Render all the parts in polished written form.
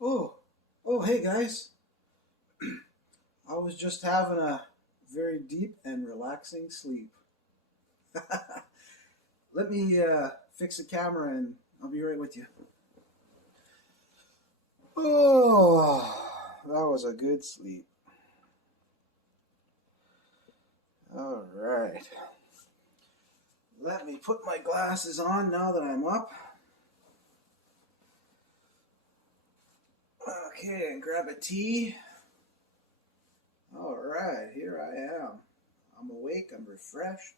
Oh, hey guys. I was just having a very deep and relaxing sleep. Let me fix the camera and I'll be right with you. Oh, that was a good sleep. All right. Let me put my glasses on now that I'm up. Okay, and grab a tea. All right, here I am. I'm awake, I'm refreshed.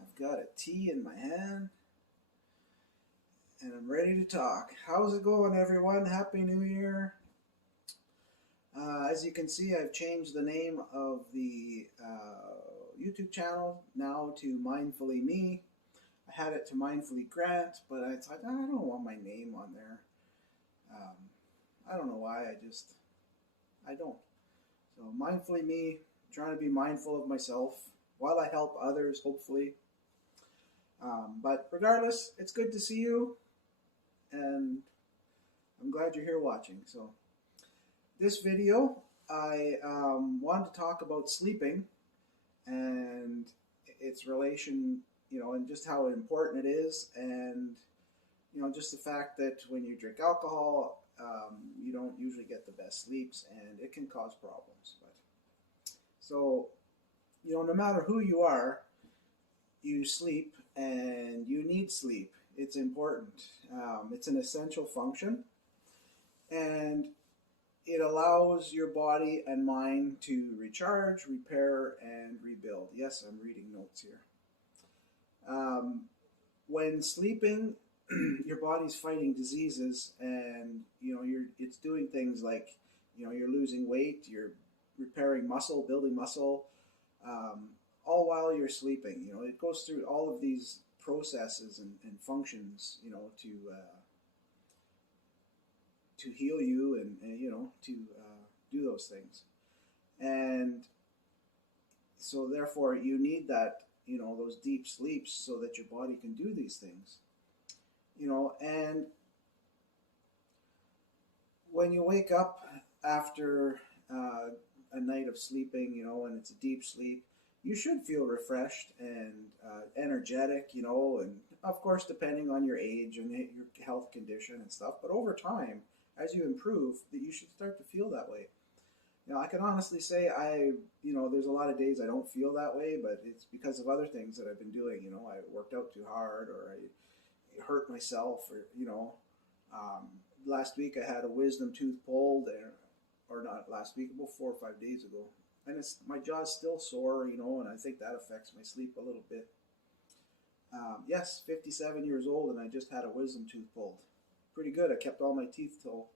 I've got a tea in my hand and I'm ready to talk. How's it going, everyone? Happy New Year. As you can see, I've changed the name of the YouTube channel now to Mindfully Me. I had it to Mindfully Grant, but I thought, I don't want my name on there. Um, I don't know why, I don't. So, Mindfully Me, trying to be mindful of myself while I help others, hopefully. But regardless, it's good to see you, and I'm glad you're here watching. So, this video, I wanted to talk about sleeping and its relation, and just how important it is, and just the fact that when you drink alcohol, you don't usually get the best sleeps, and it can cause problems. But so, no matter who you are, you sleep, and you need sleep. It's important. It's an essential function, and it allows your body and mind to recharge, repair, and rebuild. Yes, I'm reading notes here. Um, when sleeping, your body's fighting diseases, and it's doing things like you're losing weight, you're repairing muscle, building muscle, um, all while you're sleeping. It goes through all of these processes and functions, to heal you and to do those things. And so therefore you need that, those deep sleeps so that your body can do these things. And when you wake up after a night of sleeping, and it's a deep sleep, you should feel refreshed and energetic, and of course, depending on your age and your health condition and stuff. But over time, as you improve, that you should start to feel that way. I can honestly say there's a lot of days I don't feel that way, but it's because of other things that I've been doing. I worked out too hard, or I hurt myself, or um, last week I had a wisdom tooth pulled, or not last week, about 4 or 5 days ago, and my jaw's still sore, and I think that affects my sleep a little bit. Yes, 57 years old, and I just had a wisdom tooth pulled. Pretty good. I kept all my teeth till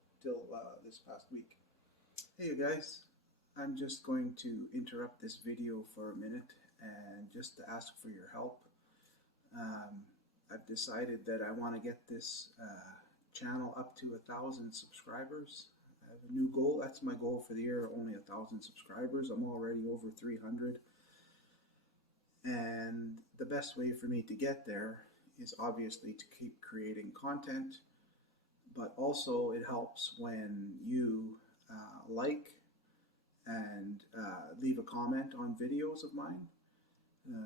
this past week. Hey you guys, I'm just going to interrupt this video for a minute and just to ask for your help. I've decided that I want to get this channel up to 1,000 subscribers. I have a new goal. That's my goal for the year, only 1,000 subscribers. I'm already over 300. And the best way for me to get there is obviously to keep creating content, but also it helps when you like and leave a comment on videos of mine.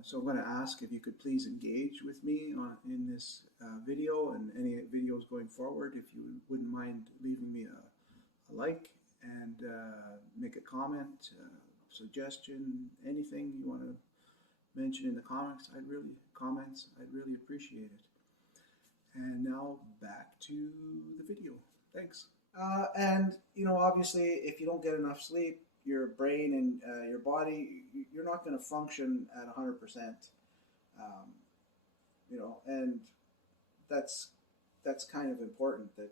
So I'm going to ask if you could please engage with me in this video and any videos going forward. If you wouldn't mind leaving me a like and make a comment, suggestion, anything you want to mention in the I'd really appreciate it. And now back to the video. Thanks. And obviously, if you don't get enough sleep, your brain and your body, you're not going to function at 100%. And that's kind of important that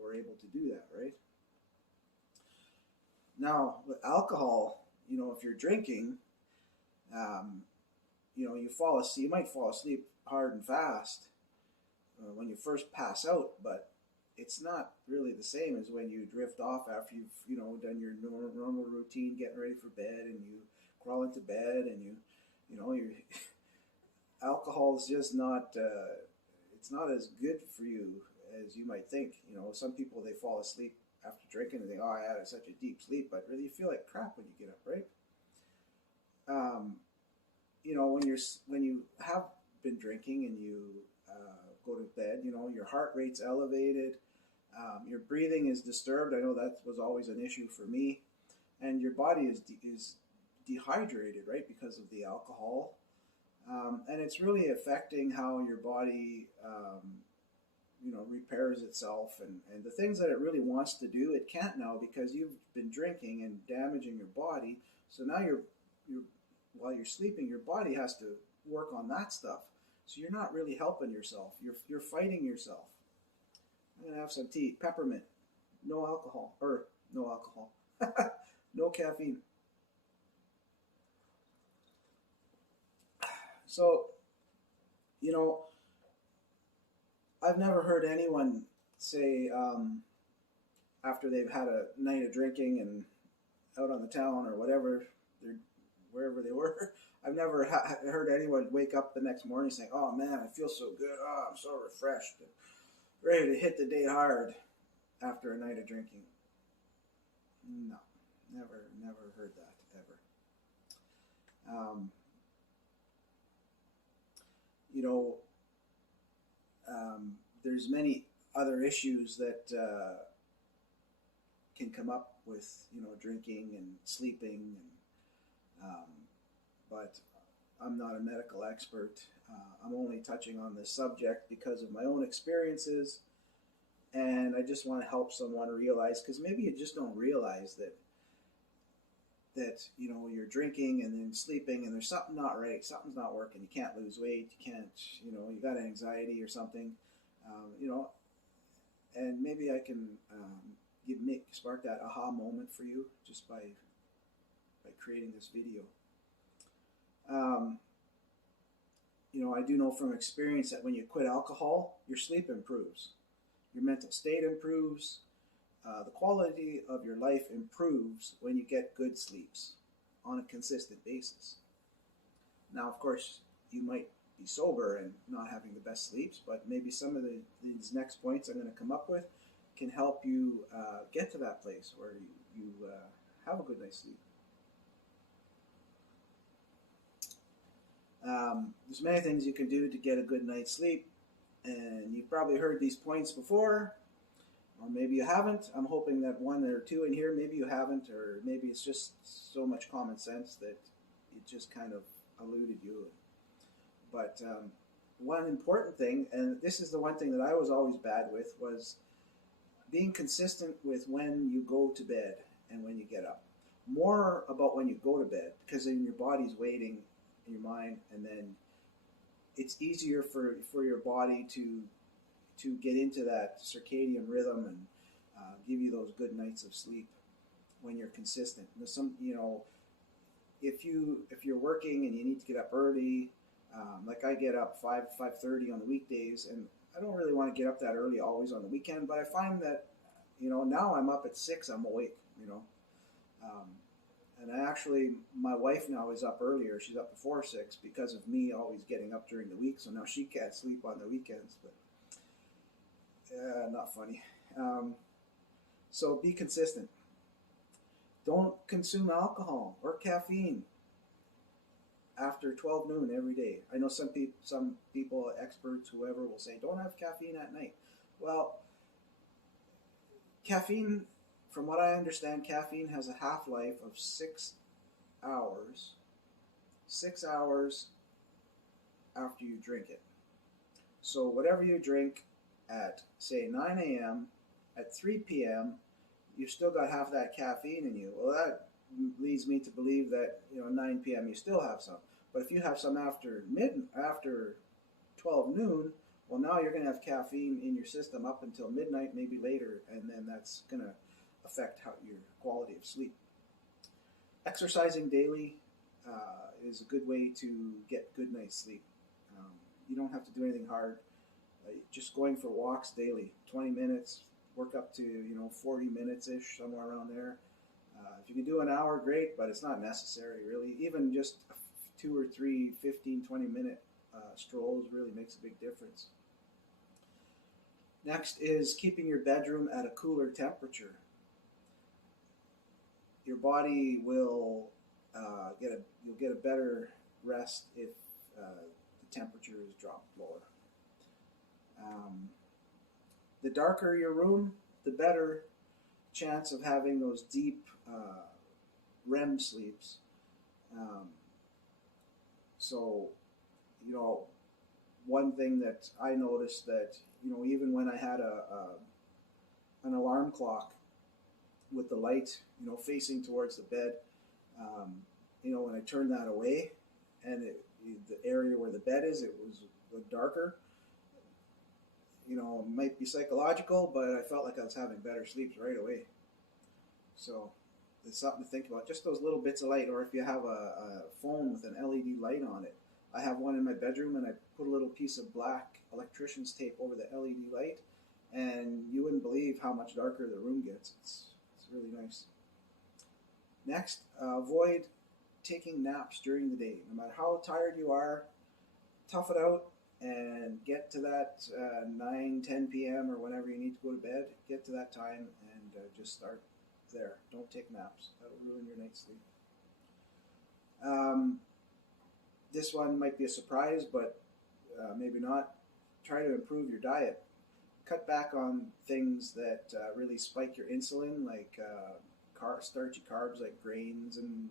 we're able to do that, right? Now with alcohol, if you're drinking, you might fall asleep hard and fast when you first pass out, but it's not really the same as when you drift off after you've done your normal routine, getting ready for bed, and you crawl into bed, and your alcohol is just not it's not as good for you as you might think. Some people, they fall asleep after drinking and think, oh, I had such a deep sleep, but really you feel like crap when you get up, right? Um, when you have been drinking and you go to bed, your heart rate's elevated, your breathing is disturbed. I know that was always an issue for me, and your body is dehydrated, right, because of the alcohol, and it's really affecting how your body, repairs itself, and the things that it really wants to do, it can't now because you've been drinking and damaging your body. So now you're while you're sleeping, your body has to work on that stuff. So you're not really helping yourself. You're fighting yourself. I'm gonna have some tea, peppermint, no alcohol, or no alcohol, no caffeine. So you know, I've never heard anyone say after they've had a night of drinking and out on the town or whatever, they're wherever they were. I've never heard anyone wake up the next morning saying, "Oh man, I feel so good. Oh, I'm so refreshed, and ready to hit the day hard after a night of drinking." No, never heard that ever. You know, there's many other issues that can come up with drinking and sleeping, but I'm not a medical expert. I'm only touching on this subject because of my own experiences, and I just want to help someone realize, because maybe you just don't realize that you're drinking and then sleeping and there's something not right, something's not working. You can't lose weight, you can't, you got anxiety or something, and maybe I can spark that aha moment for you just by creating this video. I do know from experience that when you quit alcohol, your sleep improves, your mental state improves, the quality of your life improves when you get good sleeps on a consistent basis. Now, of course, you might be sober and not having the best sleeps, but maybe some of these next points I'm going to come up with can help you get to that place where you have a good night's sleep. There's many things you can do to get a good night's sleep, and you've probably heard these points before, or maybe you haven't. I'm hoping that one or two in here, maybe you haven't, or maybe it's just so much common sense that it just kind of eluded you. But one important thing, and this is the one thing that I was always bad with, was being consistent with when you go to bed and when you get up. More about when you go to bed, because then your body's waiting in your mind, and then it's easier for your body to get into that circadian rhythm and give you those good nights of sleep when you're consistent. There's some, if you're working and you need to get up early, like I get up 5:30 on the weekdays, and I don't really want to get up that early always on the weekend, but I find that now I'm up at 6, I'm awake, and my wife now is up earlier. She's up before 6 because of me always getting up during the week, so now she can't sleep on the weekends, but not funny. So be consistent. Don't consume alcohol or caffeine after 12 noon every day. I know some people, experts, whoever, will say don't have caffeine at night. Well, caffeine, from what I understand, caffeine has a half-life of 6 hours. 6 hours after you drink it. So whatever you drink at, say, 9 a.m., at 3 p.m., you've still got half that caffeine in you. Well, that leads me to believe that 9 p.m. you still have some. But if you have some after 12 noon, well, now you're going to have caffeine in your system up until midnight, maybe later, and then that's going to affect your quality of sleep. Exercising daily is a good way to get good night's sleep. You don't have to do anything hard. Just going for walks daily, 20 minutes, work up to 40 minutes-ish, somewhere around there. If you can do an hour, great, but it's not necessary, really. Even just 2 or 3 15, 20-minute strolls really makes a big difference. Next is keeping your bedroom at a cooler temperature. your body will you'll get a better rest if the temperature is dropped lower. The darker your room, the better chance of having those deep REM sleeps. So, one thing that I noticed that, even when I had an alarm clock with the light, facing towards the bed, when I turned that away and the area where the bed is, it was darker. It might be psychological, but I felt like I was having better sleeps right away. So it's something to think about. Just those little bits of light, or if you have a phone with an LED light on it. I have one in my bedroom, and I put a little piece of black electrician's tape over the LED light, and you wouldn't believe how much darker the room gets. It's really nice. Next, avoid taking naps during the day. No matter how tired you are, tough it out and get to that 9, 10 p.m. or whenever you need to go to bed. Get to that time and just start there. Don't take naps. That'll ruin your night's sleep. This one might be a surprise, but maybe not. Try to improve your diet. Cut back on things that really spike your insulin, like starchy carbs like grains and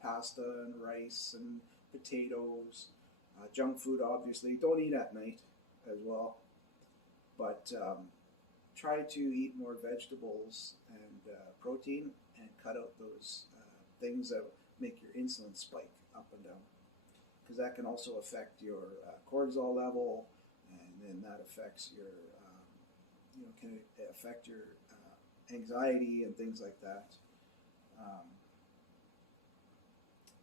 pasta and rice and potatoes. Junk food, obviously. Don't eat at night as well. But try to eat more vegetables and protein, and cut out those things that make your insulin spike up and down. Because that can also affect your cortisol level, and then that affects your, can affect your anxiety and things like that.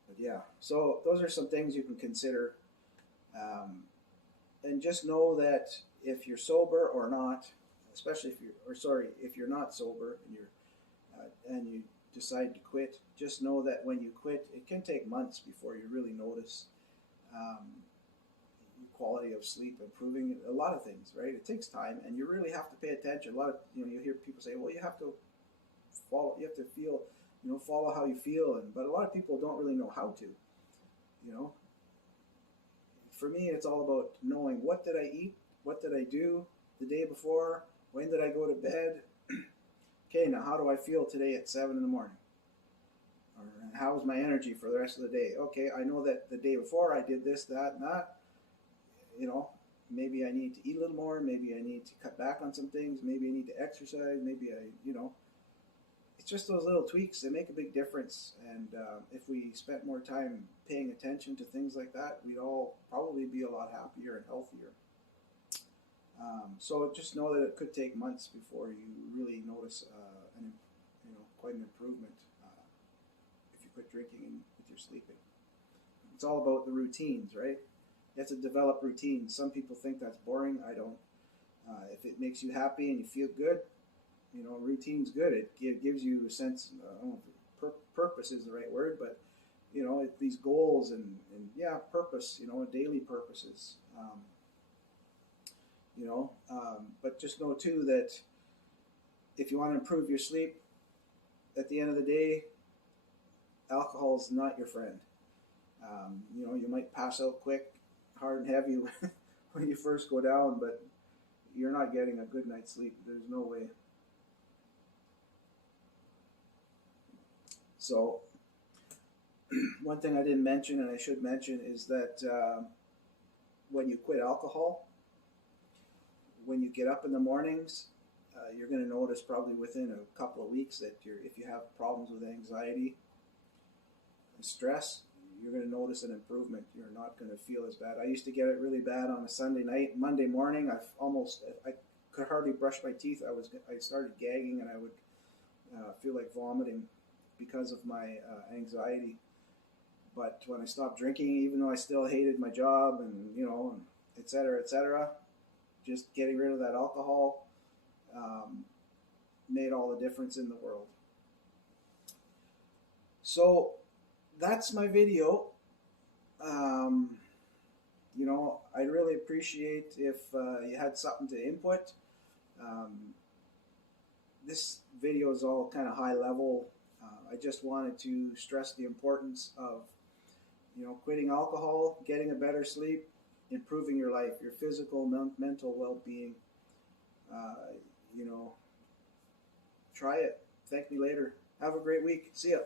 But yeah, so those are some things you can consider. And just know that if you're sober or not, especially if you're not sober and you decide to quit, just know that when you quit, it can take months before you really notice quality of sleep improving. A lot of things, right? It takes time, and you really have to pay attention. A lot of you hear people say, well, you have to follow how you feel, but a lot of people don't really know how to. For me, it's all about knowing what did I eat, what did I do the day before, when did I go to bed. Okay, now how do I feel today at 7 in the morning? Or how's my energy for the rest of the day? Okay, I know that the day before I did this, that, and that. Maybe I need to eat a little more. Maybe I need to cut back on some things. Maybe I need to exercise. Maybe it's just those little tweaks that make a big difference. And if we spent more time paying attention to things like that, we'd all probably be a lot happier and healthier. So just know that it could take months before you really notice quite an improvement if you quit drinking and with your sleeping. It's all about the routines, right? You have to develop routines. Some people think that's boring. I don't. If it makes you happy and you feel good, routine's good. It gives you a sense. I don't know if purpose is the right word, but these goals and purpose. Daily purposes. But just know too that if you want to improve your sleep, at the end of the day, alcohol is not your friend. You might pass out quick, hard and heavy when you first go down, but you're not getting a good night's sleep. There's no way. So one thing I didn't mention, and I should mention, is that when you quit alcohol, when you get up in the mornings, you're going to notice probably within a couple of weeks that if you have problems with anxiety and stress, you're going to notice an improvement. You're not going to feel as bad. I used to get it really bad on a Sunday night. Monday morning, I could hardly brush my teeth. I started gagging, and I would feel like vomiting because of my anxiety. But when I stopped drinking, even though I still hated my job and et cetera, just getting rid of that alcohol made all the difference in the world. So that's my video. I'd really appreciate if you had something to input. This video is all kind of high level. I just wanted to stress the importance of, quitting alcohol, getting a better sleep, improving your life, your physical, mental well-being. Uh, you know, try it. Thank me later. Have a great week. See ya.